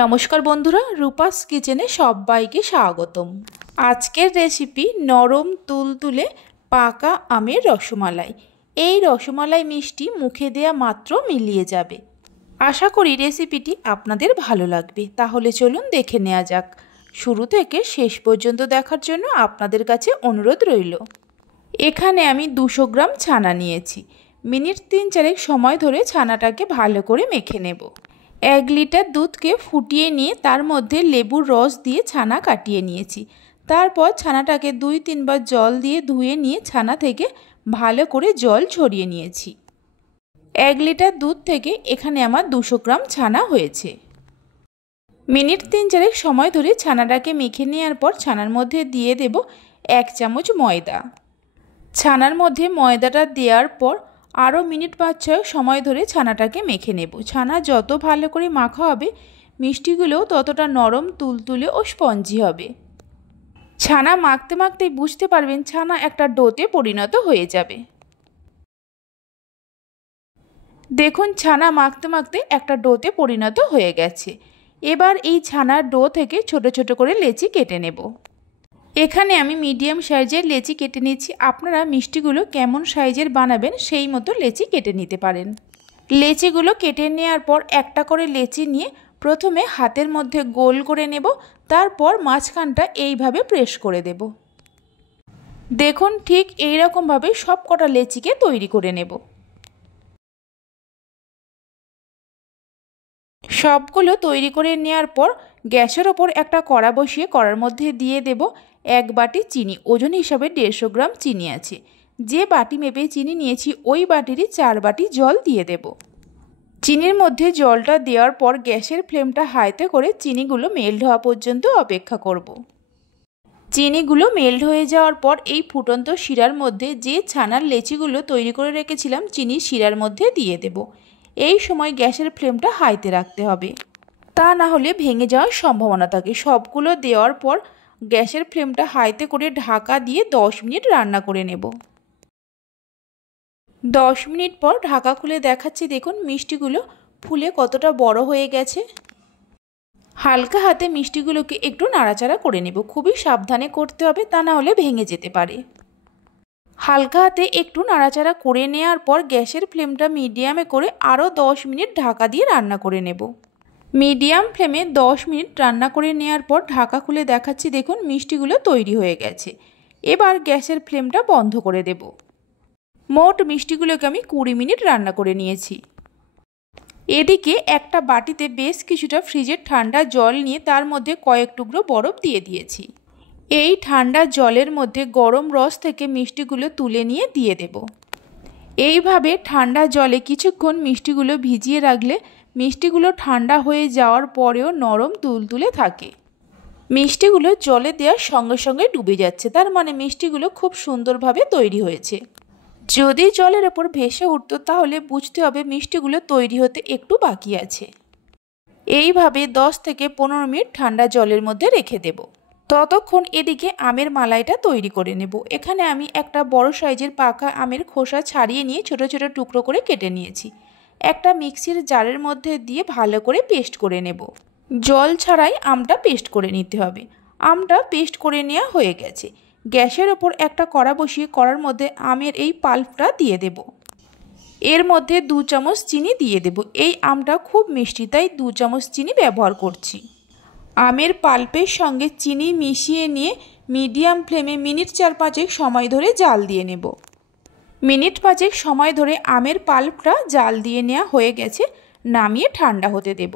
নমস্কার বন্ধুরা, রূপাস কিচেনে সবাইকে স্বাগতম। আজকের রেসিপি নরম তুলতুলে পাকা আমের রসমালাই। এই রসমালাই মিষ্টি মুখে দেয়া মাত্র মিলিয়ে যাবে। আশা করি রেসিপিটি আপনাদের ভালো লাগবে। তাহলে চলুন দেখে নেওয়া যাক। শুরু থেকে শেষ পর্যন্ত দেখার জন্য আপনাদের কাছে অনুরোধ রইল। এখানে আমি 200 গ্রাম ছানা নিয়েছি। মিনিট 3-4 সময় ধরে ছানাটাকে ভালো করে মেখে নেব। 1 লিটার দুধকে ফুটিয়ে নিয়ে তার মধ্যে লেবুর রস দিয়ে ছানা কাটিয়ে নিয়েছি। তারপর ছানাটাকে 2-3 বার জল দিয়ে ধুয়ে নিয়ে ছানা থেকে ভালো করে জল ঝরিয়ে নিয়েছি। 1 লিটার দুধ থেকে এখানে আমার 200 গ্রাম ছানা হয়েছে। মিনিট 3-4 সময় ধরে ছানাটাকে মেখে নেওয়ার পর ছানার মধ্যে দিয়ে দেব 1 চামচ ময়দা। ছানার মধ্যে ময়দাটা দেওয়ার পর আরও মিনিট 5-6 সময় ধরে ছানাটাকে মেখে নেব। ছানা যত ভালো করে মাখা হবে মিষ্টিগুলোও ততটা নরম তুলতুলে ও স্পঞ্জি হবে। ছানা মাখতে মাখতেই বুঝতে পারবেন ছানা একটা ডোতে পরিণত হয়ে যাবে। দেখুন ছানা মাখতে মাখতে একটা ডোতে পরিণত হয়ে গেছে। এবার এই ছানার ডো থেকে ছোট ছোট করে লেচি কেটে নেব। এখানে আমি মিডিয়াম সাইজের লেচি কেটে নিচ্ছি। আপনারা মিষ্টিগুলো কেমন সাইজের বানাবেন সেই মতো লেচি কেটে নিতে পারেন। লেচিগুলো কেটে নেওয়ার পর একটা করে লেচি নিয়ে প্রথমে হাতের মধ্যে গোল করে নেব, তারপর মাঝখানটা এইভাবে প্রেস করে দেব। দেখুন ঠিক এই রকমভাবে সব কটা লেচিকে তৈরি করে নেব। সবগুলো তৈরি করে নেওয়ার পর গ্যাসের ওপর একটা কড়া বসিয়ে কড়ার মধ্যে দিয়ে দেব 1 বাটি চিনি। ওজন হিসাবে 150 গ্রাম চিনি আছে। যে বাটি মেপে চিনি নিয়েছি ওই বাটিরই 4 বাটি জল দিয়ে দেব। চিনির মধ্যে জলটা দেওয়ার পর গ্যাসের ফ্লেমটা হাইতে করে চিনিগুলো মেল্ট হওয়া পর্যন্ত অপেক্ষা করব। চিনিগুলো মেল্ট হয়ে যাওয়ার পর এই ফুটন্ত শিরার মধ্যে যে ছানার লেচিগুলো তৈরি করে রেখেছিলাম চিনির শিরার মধ্যে দিয়ে দেব। এই সময় গ্যাসের ফ্লেমটা হাইতে রাখতে হবে, তা না হলে ভেঙে যাওয়ার সম্ভাবনা থাকে। সবগুলো দেওয়ার পর গ্যাসের ফ্লেমটা হাইতে করে ঢাকা দিয়ে 10 মিনিট রান্না করে নেব। 10 মিনিট পর ঢাকা খুলে দেখাচ্ছি। দেখুন মিষ্টিগুলো ফুলে কতটা বড় হয়ে গেছে। হালকা হাতে মিষ্টিগুলোকে একটু নাড়াচাড়া করে নেব। খুবই সাবধানে করতে হবে, তা না হলে ভেঙে যেতে পারে। হালকা হাতে একটু নাড়াচাড়া করে নেওয়ার পর গ্যাসের ফ্লেমটা মিডিয়ামে করে আরও 10 মিনিট ঢাকা দিয়ে রান্না করে নেব। মিডিয়াম ফ্লেমে 10 মিনিট রান্না করে নেওয়ার পর ঢাকা খুলে দেখাচ্ছি। দেখুন মিষ্টিগুলো তৈরি হয়ে গেছে। এবার গ্যাসের ফ্লেমটা বন্ধ করে দেব। মোট মিষ্টিগুলোকে আমি 20 মিনিট রান্না করে নিয়েছি। এদিকে একটা বাটিতে বেশ কিছুটা ফ্রিজের ঠান্ডা জল নিয়ে তার মধ্যে কয়েক টুকরো বরফ দিয়ে দিয়েছি। এই ঠান্ডা জলের মধ্যে গরম রস থেকে মিষ্টিগুলো তুলে নিয়ে দিয়ে দেব। এইভাবে ঠান্ডা জলে কিছুক্ষণ মিষ্টিগুলো ভিজিয়ে রাখলে মিষ্টিগুলো ঠান্ডা হয়ে যাওয়ার পরেও নরম তুলতুলে থাকে। মিষ্টিগুলো জলে দেওয়ার সঙ্গে সঙ্গে ডুবে যাচ্ছে, তার মানে মিষ্টিগুলো খুব সুন্দরভাবে তৈরি হয়েছে। যদি জলের ওপর ভেসে উঠতো তাহলে বুঝতে হবে মিষ্টিগুলো তৈরি হতে একটু বাকি আছে। এইভাবে 10 থেকে 15 মিনিট ঠান্ডা জলের মধ্যে রেখে দেব। ততক্ষণ এদিকে আমের মালাইটা তৈরি করে নেব। এখানে আমি একটা বড় সাইজের পাকা আমের খোসা ছাড়িয়ে নিয়ে ছোট ছোট টুকরো করে কেটে নিয়েছি। একটা মিক্সির জারের মধ্যে দিয়ে ভালো করে পেস্ট করে নেব। জল ছাড়াই আমটা পেস্ট করে নিতে হবে। আমটা পেস্ট করে নেওয়া হয়ে গেছে। গ্যাসের ওপর একটা কড়া বসিয়ে কড়ার মধ্যে আমের এই পাল্পটা দিয়ে দেব। এর মধ্যে 2 চামচ চিনি দিয়ে দেব। এই আমটা খুব মিষ্টি তাই 2 চামচ চিনি ব্যবহার করছি। আমের পাল্পের সঙ্গে চিনি মিশিয়ে নিয়ে মিডিয়াম ফ্লেমে মিনিট 4-5 সময় ধরে জাল দিয়ে নেব। মিনিট 5 সময় ধরে আমের পাল্পটা জাল দিয়ে নেওয়া হয়ে গেছে। নামিয়ে ঠান্ডা হতে দেব।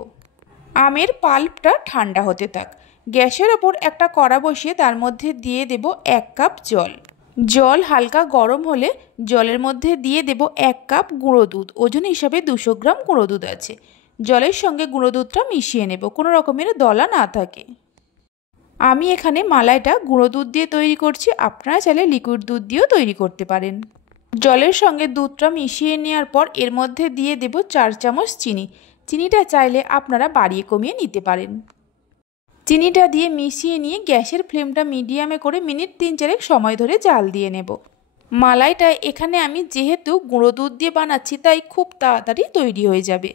আমের পাল্পটা ঠান্ডা হতে থাক। গ্যাসের ওপর একটা কড়া বসিয়ে তার মধ্যে দিয়ে দেব 1 কাপ জল। জল হালকা গরম হলে জলের মধ্যে দিয়ে দেব 1 কাপ গুঁড়ো দুধ। ওজন হিসাবে 200 গ্রাম গুঁড়ো দুধ আছে। জলের সঙ্গে গুঁড়ো দুধটা মিশিয়ে নেব, কোনো রকমের দলা না থাকে। আমি এখানে মালাইটা গুঁড়ো দুধ দিয়ে তৈরি করছি, আপনারা চাইলে লিকুইড দুধ দিয়েও তৈরি করতে পারেন। জলের সঙ্গে দুধটা মিশিয়ে নেওয়ার পর এর মধ্যে দিয়ে দেব 4 চামচ চিনি। চিনিটা চাইলে আপনারা বাড়িয়ে কমিয়ে নিতে পারেন। চিনিটা দিয়ে মিশিয়ে নিয়ে গ্যাসের ফ্লেমটা মিডিয়ামে করে মিনিট 3-4 সময় ধরে জাল দিয়ে নেব। মালাইটা এখানে আমি যেহেতু গুঁড়ো দুধ দিয়ে বানাচ্ছি তাই খুব তাড়াতাড়ি তৈরি হয়ে যাবে।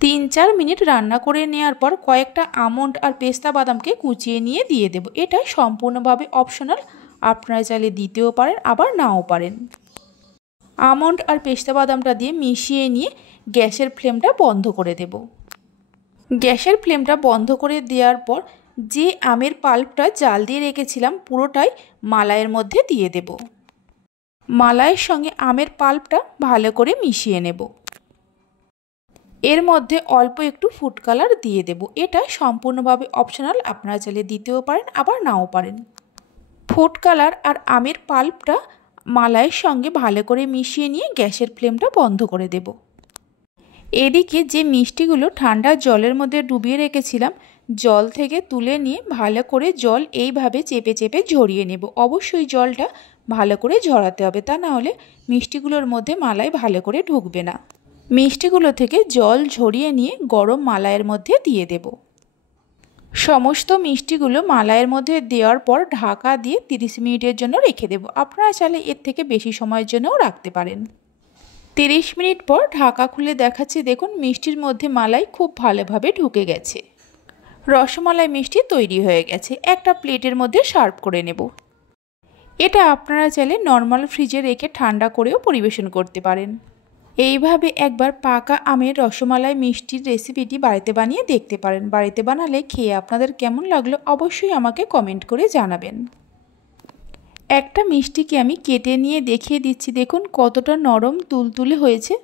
3-4 মিনিট রান্না করে নেওয়ার পর কয়েকটা আমন্ড আর পেস্তা বাদামকে কুচিয়ে নিয়ে দিয়ে দেব। এটা সম্পূর্ণভাবে অপশনাল, আপনারা চাইলে দিতেও পারেন আবার নাও পারেন। আমন্ড আর পেস্তা বাদামটা দিয়ে মিশিয়ে নিয়ে গ্যাসের ফ্লেমটা বন্ধ করে দেব। গ্যাসের ফ্লেমটা বন্ধ করে দেওয়ার পর যে আমের পাল্পটা জাল দিয়ে রেখেছিলাম পুরোটাই মালাইয়ের মধ্যে দিয়ে দেব। মালাইয়ের সঙ্গে আমের পাল্পটা ভালো করে মিশিয়ে নেব। এর মধ্যে অল্প একটু ফুড কালার দিয়ে দেব। এটা সম্পূর্ণভাবে অপশনাল, আপনারা চাইলে দিতেও পারেন আবার নাও পারেন। ফুড কালার আর আমের পাল্পটা মালাইয়ের সঙ্গে ভালো করে মিশিয়ে নিয়ে গ্যাসের ফ্লেমটা বন্ধ করে দেব। এদিকে যে মিষ্টিগুলো ঠান্ডা জলের মধ্যে ডুবিয়ে রেখেছিলাম, জল থেকে তুলে নিয়ে ভালো করে জল এইভাবে চেপে চেপে ঝরিয়ে নেব। অবশ্যই জলটা ভালো করে ঝরাতে হবে, তা না হলে মিষ্টিগুলোর মধ্যে মালাই ভালো করে ঢুকবে না। মিষ্টিগুলো থেকে জল ঝরিয়ে নিয়ে গরম মালাইয়ের মধ্যে দিয়ে দেব। সমস্ত মিষ্টিগুলো মালাইয়ের মধ্যে দেওয়ার পর ঢাকা দিয়ে 30 মিনিটের জন্য রেখে দেব। আপনারা চাইলে এর থেকে বেশি সময়ের জন্যও রাখতে পারেন। 30 মিনিট পর ঢাকা খুলে দেখাচ্ছি, দেখুন মিষ্টির মধ্যে মালাই খুব ভালোভাবে ঢুকে গেছে। রসমালাই মিষ্টি তৈরি হয়ে গেছে। একটা প্লেটের মধ্যে সার্ভ করে নেব। এটা আপনারা চাইলে নর্মাল ফ্রিজে রেখে ঠান্ডা করেও পরিবেশন করতে পারেন। এইভাবে একবার পাকা আমের রসমালাই মিষ্টির রেসিপিটি বাড়িতে বানিয়ে দেখতে পারেন। বাড়িতে বানালে খেয়ে আপনাদের কেমন লাগলো অবশ্যই আমাকে কমেন্ট করে জানাবেন। একটা মিষ্টিকে আমি কেটে নিয়ে দেখিয়ে দিচ্ছি, দেখুন কতটা নরম তুলতুলে হয়েছে।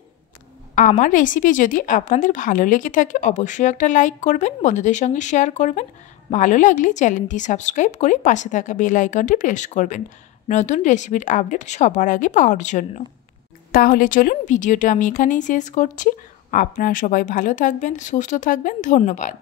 আমার রেসিপি যদি আপনাদের ভালো লেগে থাকে অবশ্যই একটা লাইক করবেন, বন্ধুদের সঙ্গে শেয়ার করবেন। ভালো লাগলে চ্যানেলটি সাবস্ক্রাইব করে পাশে থাকা বেল আইকনটি প্রেস করবেন নতুন রেসিপির আপডেট সবার আগে পাওয়ার জন্য। তাহলে চলুন ভিডিওটা আমি এখানেই শেষ করছি। আপনারা সবাই ভালো থাকবেন, সুস্থ থাকবেন। ধন্যবাদ।